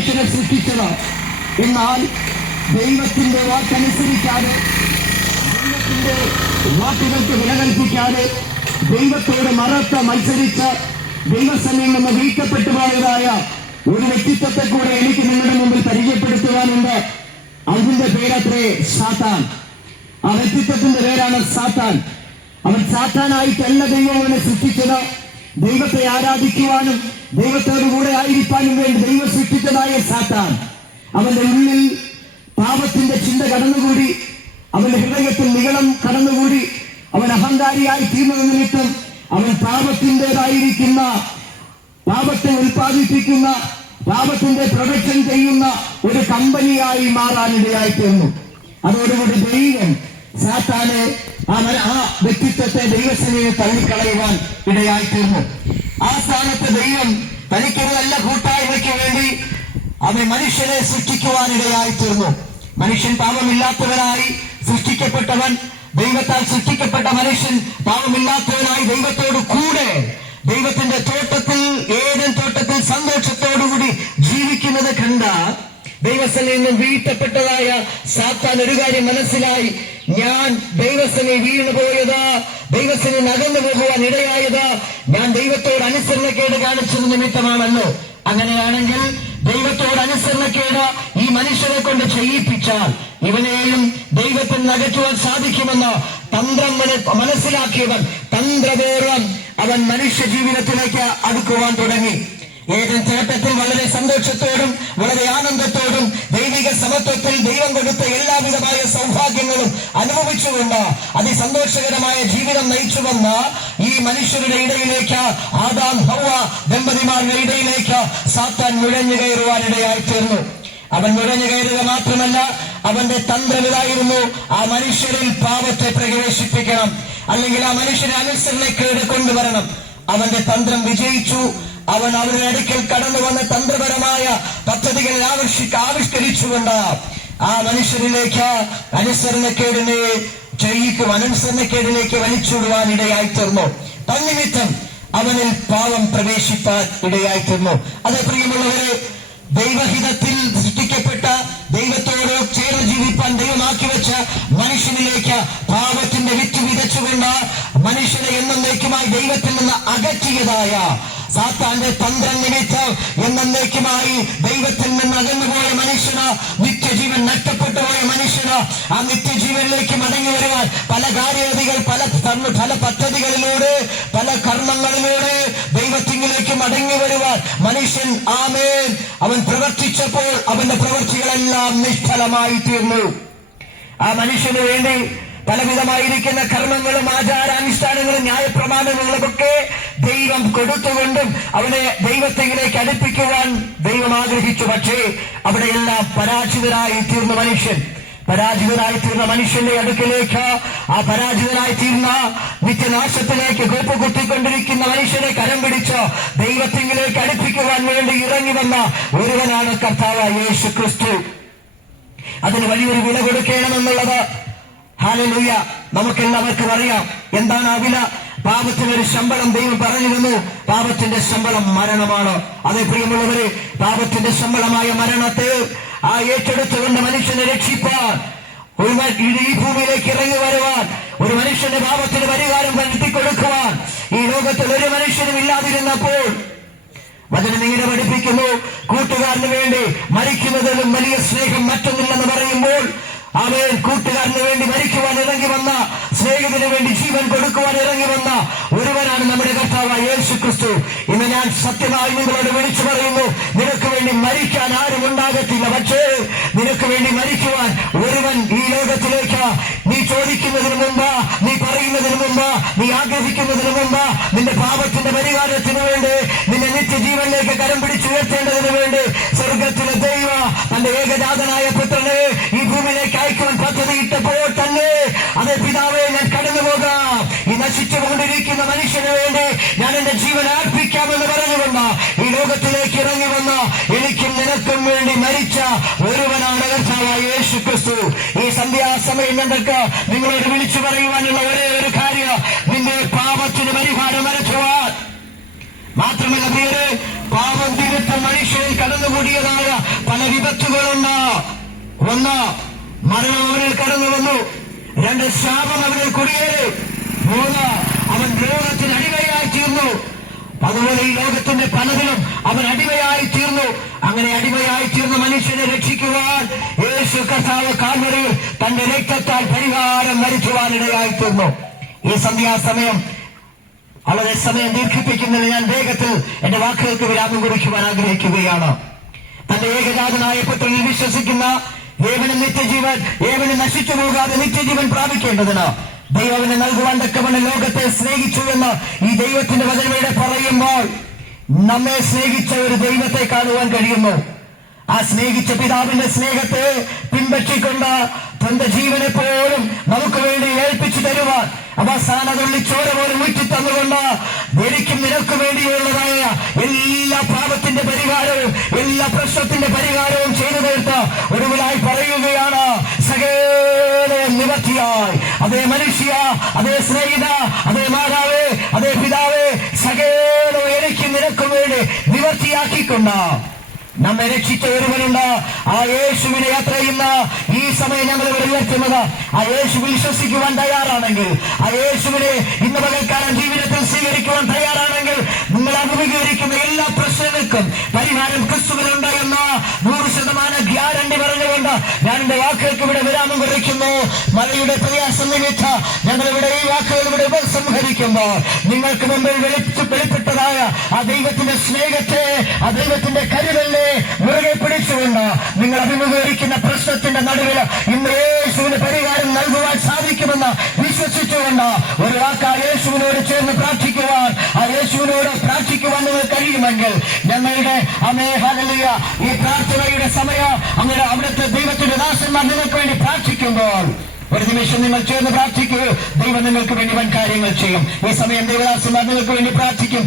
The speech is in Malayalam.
മനുഷ്യനെ സൃഷ്ടിച്ചത്. എന്നാൽ ദൈവത്തിന്റെ വാക്കനുസരിക്കാതെ, ദൈവത്തിന്റെ വാക്കുകൾക്ക് വില കൽപ്പിക്കാതെ, ദൈവത്തോട് മത്സരിച്ച് ദൈവസമയം നിന്ന് വീഴ്ത്തപ്പെട്ടു പോയതായ ഒരു വ്യക്തിത്വത്തെ കൂടെ എനിക്ക് നിങ്ങളുടെ മുമ്പിൽ പരിചയപ്പെടുത്തുവാനുണ്ട്. അതിന്റെ പേരത്രേ സാത്താൻ. ആ വ്യക്തിത്വത്തിന്റെ പേരാണ് സാത്താൻ. അവൻ സാത്താനായിട്ടല്ല ദൈവം അവനെ സൃഷ്ടിച്ചത്. ദൈവത്തെ ആരാധിക്കുവാനും ദൈവത്തോടു കൂടെ ആയിരിക്കാനും വേണ്ടി ദൈവം സൃഷ്ടിച്ചതായ സാത്താൻ അവന്റെ ഉള്ളിൽ പാപത്തിന്റെ ചിന്ത കടന്നുകൂടി, അവന്റെ ഹൃദയത്തിൽ നിഗളം കടന്നുകൂടി. അവൻ അഹങ്കാരിയായി തീർന്നത് നിമിത്തം അവൻ പാപത്തിൻ്റെതായിരിക്കുന്ന, പാപത്തെ ഉൽപ്പാദിപ്പിക്കുന്ന, പാപത്തിന്റെ പ്രൊഡക്ഷൻ ചെയ്യുന്ന ഒരു കമ്പനിയായി മാറാനിടയായി തീർന്നു. അതോടുകൂടി ദൈവം സാത്താനെ, ആ വ്യക്തിത്വത്തെ ദൈവസേനയെ തള്ളിക്കളയുവാൻ ഇടയായി തീർന്നു. ആ സ്ഥാനത്ത് ദൈവം തനിക്കൊരു നല്ല കൂട്ടായ്മയ്ക്ക് വേണ്ടി അവൻ മനുഷ്യനെ സൃഷ്ടിക്കുവാനിടയായി തീർന്നു. മനുഷ്യൻ പാപമില്ലാത്തവനായി സൃഷ്ടിക്കപ്പെട്ടവൻ, ദൈവത്താൽ സൃഷ്ടിക്കപ്പെട്ട മനുഷ്യൻ പാപമില്ലാത്തവനായി ദൈവത്തോടു കൂടെ ദൈവത്തിന്റെ തോട്ടത്തിൽ, ഏദൻ തോട്ടത്തിൽ സന്തോഷത്തോടുകൂടി ജീവിക്കുന്നത് കണ്ട ദൈവസനയിൽ നിന്ന് വീഴ്ത്തപ്പെട്ടതായ സാത്താൻ ഒരു കാര്യം മനസ്സിലായി. ഞാൻ ദൈവസനെ വീണുപോയത്, ദൈവസനെ അകന്നു പോകുവാൻ ഇടയായത് ഞാൻ ദൈവത്തോട് അനുസരണക്കേട് കാണിച്ചത് നിമിത്തമാണല്ലോ. അങ്ങനെയാണെങ്കിൽ ദൈവത്തോട് അനുസരണക്കേട് ഈ മനുഷ്യനെ കൊണ്ട് ചെയ്യിപ്പിച്ചാൽ ഇവനെയും ദൈവത്തിൽ അകറ്റുവാൻ സാധിക്കുമെന്ന് തന്ത്രം മനസ്സിലാക്കിയവൻ തന്ത്രപൂർവം അവൻ മനുഷ്യ ജീവിതത്തിലേക്ക് അടുക്കുവാൻ തുടങ്ങി. ഏദൻ തോട്ടത്തിൽ വളരെ സന്തോഷത്തോടും വളരെ ആനന്ദത്തോടും ദൈവിക സമത്വത്തിൽ ദൈവം കൊടുത്ത എല്ലാവിധമായ സൗഭാഗ്യങ്ങളും അനുഭവിച്ചുകൊണ്ട് അതിസന്തോഷകരമായ ജീവിതം നയിച്ചുവന്ന ഈ മനുഷ്യരുടെ ഇടയിലേക്ക്, ആദാം ഹവ്വ ദമ്പതിമാരുടെ ഇടയിലേക്ക് സാത്താൻ നുഴഞ്ഞു കയറുവാനിടയായി തീർന്നു. അവൻ നുഴഞ്ഞു കയറുക മാത്രമല്ല, അവന്റെ തന്ത്രം ഇതായിരുന്നു: ആ മനുഷ്യരിൽ പാപത്തെ പ്രവേശിപ്പിക്കണം, അല്ലെങ്കിൽ ആ മനുഷ്യരെ അനുസരണക്കേട് കൊണ്ടുവരണം. അവന്റെ തന്ത്രം വിജയിച്ചു. അവൻ അവരുടെ അടുക്കൽ കടന്നു വന്ന തന്ത്രപരമായ പദ്ധതികളെ ആവിഷ്കരിച്ചുകൊണ്ട് ആ മനുഷ്യരിലേക്ക് അനുസരണക്കേടിലേക്ക് വലിച്ചുവിടുവാൻ ഇടയായി തീർന്നു. തന്നിമിത്തം അവനിൽ പാപം പ്രവേശിപ്പാൻ ഇടയായി തീർന്നു. അതേ പ്രിയമുള്ളവരെ, ദൈവഹിതത്തിൽ സൃഷ്ടിക്കപ്പെട്ട, ദൈവത്തോട് ചേർന്ന് ജീവിപ്പാൻ ദൈവമാക്കി വെച്ച മനുഷ്യനിലേക്ക് പാപത്തിന്റെ വിത്ത് വിതച്ചുകൊണ്ട് മനുഷ്യനെ എന്നേക്കുമായി ദൈവത്തിൽ നിന്ന് അകറ്റിയതായ സാത്താന്റെ തന്ത്രം നിമിത്തം എന്നേക്കുമായി ദൈവത്തിൽ നിന്ന് അകന്നുപോയ മനുഷ്യന്, നിത്യജീവൻ നഷ്ടപ്പെട്ടു പോയ മനുഷ്യന് ആ നിത്യജീവനിലേക്ക് മടങ്ങി വരുവാൻ പല കാര്യഗതികൾ, പല പദ്ധതികളിലൂടെ, പല കർമ്മങ്ങളിലൂടെ ദൈവത്തിങ്കിലേക്ക് മടങ്ങി വരുവാൻ മനുഷ്യൻ അവൻ പ്രവർത്തിച്ചപ്പോൾ അവന്റെ പ്രവർത്തികളെല്ലാം നിഷ്ഫലമായി തീർന്നു. ആ മനുഷ്യന് വേണ്ടി പലവിധമായിരിക്കുന്ന കർമ്മങ്ങളും ആചാരാനുഷ്ഠാനങ്ങളും ന്യായപ്രമാണങ്ങളുമൊക്കെ ദൈവം കൊടുത്തുകൊണ്ടും അവനെ ദൈവത്തിലേക്ക് അടുപ്പിക്കുവാൻ ദൈവം ആഗ്രഹിച്ചു. പക്ഷേ അവിടെയെല്ലാം പരാജിതരായി തീർന്ന മനുഷ്യന്റെ അടുക്കിലേക്ക്, ആ പരാജിതരായി തീർന്ന നിത്യനാശത്തിലേക്ക് കൂപ്പുകുത്തിക്കൊണ്ടിരിക്കുന്ന മനുഷ്യനെ കരം പിടിച്ച് ദൈവത്തിലേക്ക് അടുപ്പിക്കുവാൻ വേണ്ടി ഇറങ്ങി വന്ന ഒരുവനാണ് കർത്താവായ യേശു ക്രിസ്തു. അതിന് വലിയൊരു വില കൊടുക്കണമെന്നുള്ളത് ഹല്ലേലൂയ നമുക്കെല്ലാവർക്കും അറിയാം. എന്താണ് ആ വില? പാപത്തിനൊരു ശമ്പളം ദൈവം പറഞ്ഞിരുന്നു. പാപത്തിന്റെ ശമ്പളം മരണമാണ്. അതേ പ്രിയമുള്ളവരെ, പാപത്തിന്റെ ശമ്പളമായ മരണത്തെ ഏറ്റെടുത്തുകൊണ്ട് മനുഷ്യനെ രക്ഷിപ്പാൻ, ഈ ഭൂമിയിലേക്ക് ഇറങ്ങി വരുവാൻ, ഒരു മനുഷ്യന്റെ പാപത്തിന് പരിഹാരം വരുത്തിക്കൊടുക്കുവാൻ ഈ ലോകത്തിൽ ഒരു മനുഷ്യനും ഇല്ലാതിരുന്നപ്പോൾ വചനം ഇങ്ങനെ പഠിപ്പിക്കുന്നു: കൂട്ടുകാരന് വേണ്ടി മരിക്കുന്നതിലും വലിയ സ്നേഹം മറ്റൊന്നില്ലെന്ന് പറയുമ്പോൾ അവൻ കൂട്ടുകാരന് വേണ്ടി മരിക്കുവാൻ ഇറങ്ങി വന്ന, സ്നേഹത്തിന് വേണ്ടി ജീവൻ കൊടുക്കുവാൻ ഇറങ്ങി വന്ന ഒരുവനാണ് നമ്മുടെ കർത്താവായ യേശു ക്രിസ്തു. ഇന്ന് ഞാൻ സത്യമായി നിങ്ങളോട് വിളിച്ചു പറയുന്നു, നിനക്ക് വേണ്ടി മരിക്കാൻ ആരും ഉണ്ടാകത്തില്ല. പക്ഷേ നിനക്ക് വേണ്ടി മരിക്കുവാൻ ഒരുവൻ ഈ ലോകത്തിലേക്ക്, നീ ചോദിക്കുന്നതിന് മുമ്പ്, നീ പറയുന്നതിന് മുമ്പ്, നീ ആഗ്രഹിക്കുന്നതിന് മുമ്പ്, നിന്റെ പാപത്തിന്റെ പരിഹാരത്തിന് വേണ്ടി, നിന്റെ നിത്യജീവനിലേക്ക് കരം പിടിച്ചുയർത്തേണ്ടതിന് വേണ്ടി സ്വർഗത്തിലെ ദൈവ തന്റെ ഏകജാതനായ പുത്രനെ ഈ ഭൂമിയിലേക്ക് അയക്കുവാൻ പദ്ധതിയിട്ടപ്പോൾ തന്നെ, അതേ പിതാവേ, ഞാൻ കടന്നു പോകാം, ഈ നശിച്ചുകൊണ്ടിരിക്കുന്ന മനുഷ്യന് വേണ്ടി ഞാൻ എന്റെ ജീവൻ അർപ്പിക്കാമെന്ന് പറഞ്ഞുകൊണ്ട് ഈ ലോകത്തിലേക്ക് ഇറങ്ങി വന്ന, എനിക്കും നിനക്കും വേണ്ടി മരിച്ച ഒരുവനാണ് കർത്താവായ യേശു ക്രിസ്തു. ഈ സന്ധ്യാസമയം ഞങ്ങൾക്ക് നിങ്ങളോട് വിളിച്ചു പറയുവാനുള്ള ഒരേ ഒരു കാര്യം, നിന്റെ പാപത്തിന് പരിഹാരം വരച്ചുവാൻ മാത്രമല്ല, പ്രിയരെ, പാപം നിമിത്തം മനുഷ്യൻ കടന്നുകൂടിയതായ പല വിപത്തുകളുണ്ട്. ഒന്ന്, മരണം അവനിൽ കടന്നു വന്നു. രണ്ട്, ശാപം അവനിൽ കുടിയേറി. മൂന്ന്, അവൻ രോഗത്തിന് അടിമയായി തീർന്നു. അതുപോലെ ഈ ലോകത്തിന്റെ പലതിലും അവൻ അടിമയായി തീർന്നു. അങ്ങനെ അടിമയായി തീർന്ന മനുഷ്യനെ രക്ഷിക്കുവാൻ യേശു കർത്താവ് കാൽവരിയിൽ തന്റെ രക്തത്താൽ പരിഹാരം വരുത്തുവാനിടയായി തീർന്നു. ഈ സന്ധ്യാസമയം വളരെ സമയം ദീർഘിപ്പിക്കുന്നതിന് ഞാൻ വേഗത്തിൽ എന്റെ വാക്കുകൾക്ക് വിരാമം കുറിക്കുവാൻ ആഗ്രഹിക്കുകയാണ്. തന്റെ ഏകജാതനായ പുത്രനിൽ വിശ്വസിക്കുന്ന ഏവനും നിത്യജീവൻ, ഏവനും നശിച്ചു പോകാതെ നിത്യജീവൻ പ്രാപിക്കേണ്ടതിന് ദൈവവിനെ നൽകുവാൻ തക്കവണ്ണം ലോകത്തെ സ്നേഹിച്ചു എന്ന് ഈ ദൈവത്തിന്റെ വചനമേടെ പറയുമ്പോൾ നമ്മെ സ്നേഹിച്ച ഒരു ദൈവത്തെ കാണുവാൻ കഴിയുന്നു. ആ സ്നേഹിച്ച പിതാവിന്റെ സ്നേഹത്തെ പിൻപറ്റിക്കൊണ്ട് തന്റെ ജീവനെ പോലും നമുക്ക് വേണ്ടി ഏൽപ്പിച്ചു തരുവാൻ അവസാനതുള്ളി ചോര പോലും ഊറ്റി തന്നുകൊണ്ട് എനിക്കും നിനക്ക് വേണ്ടിയുള്ളതായ എല്ലാ പാപത്തിന്റെ പരിഹാരവും എല്ലാ പ്രശ്നത്തിന്റെ പരിഹാരവും ചെയ്തു തീർത്ത് ഒടുവിലായി പറയുകയാണ്, സകലവും നിവർത്തിയായി. അതേ മനുഷ്യ, അതേ സ്നേഹിത, അതേ മാതാവേ, അതേ പിതാവേ, സകലവും എനിക്കും നിനക്കും വേണ്ടി നിവർത്തിയാക്കിക്കൊണ്ട് നമ്മെ രക്ഷിച്ച ഒരുവനുണ്ട്. ആ യേശുവിനെ യാത്ര ചെയ്യുന്ന ഈ സമയം ഞങ്ങൾ ഇവിടെ ഉയർത്തുന്നത്, ആ യേശു വിശ്വസിക്കുവാൻ തയ്യാറാണെങ്കിൽ, ആ യേശുവിനെ ഇന്ന് പകൽക്കാലം ജീവിതത്തിൽ സ്വീകരിക്കുവാൻ തയ്യാറാണെങ്കിൽ നിങ്ങൾ അഭിമുഖീകരിക്കുന്ന എല്ലാ പ്രശ്നങ്ങൾക്കും പരിഹാരം ക്രിസ്തുവിനുണ്ട് എന്ന 100% ഗ്യാരണ്ടി പറഞ്ഞുകൊണ്ട് ഞാൻ എന്റെ വാക്കുകൾക്ക് ഇവിടെ വിരാമം കുറിക്കുന്നു. മലയുടെ പ്രയാസം നിമിത്തം ഞങ്ങളിവിടെ ഈ വാക്കുകൾ ഇവിടെ ഉപസംഹരിക്കുമ്പോൾ നിങ്ങൾക്ക് മുമ്പിൽ വെളിപ്പെട്ടതായ ആ ദൈവത്തിന്റെ സ്നേഹത്തെ, ആ ദൈവത്തിന്റെ കരുതലിനെ മുറുകെ പിടിച്ചുകൊണ്ട് നിങ്ങൾ അഭിമുഖീകരിക്കുന്ന പ്രശ്നത്തിന്റെ നടുവിൽ ഇന്ന് യേശുവിന് പരിഹാരം നൽകുവാൻ സാധിക്കുമെന്ന് വിശ്വസിച്ചുകൊണ്ട് ഒരു വാക്ക് ആ യേശുവിനോട് ചേർന്ന് പ്രാർത്ഥിക്കുവാൻ, ആ യേശുവിനോട് പ്രാർത്ഥിക്കുവാൻ നിങ്ങൾ കഴിയുമെങ്കിൽ ഞങ്ങളുടെ ഹല്ലേലൂയ ഈ പ്രാർത്ഥനയുടെ സമയം അങ്ങനെ അവിടുത്തെ ദൈവത്തിന്റെ ദാസന്മാർ നിങ്ങൾക്ക് വേണ്ടി പ്രാർത്ഥിക്കുമ്പോൾ ഒരു നിമിഷം നിങ്ങൾ ചേർന്ന് പ്രാർത്ഥിക്കൂ. ദൈവം നിങ്ങൾക്ക് വേണ്ടി വൻ കാര്യങ്ങൾ ചെയ്യും. ഈ സമയം ദൈവദാസന്മാർ നിങ്ങൾക്ക് വേണ്ടി പ്രാർത്ഥിക്കും.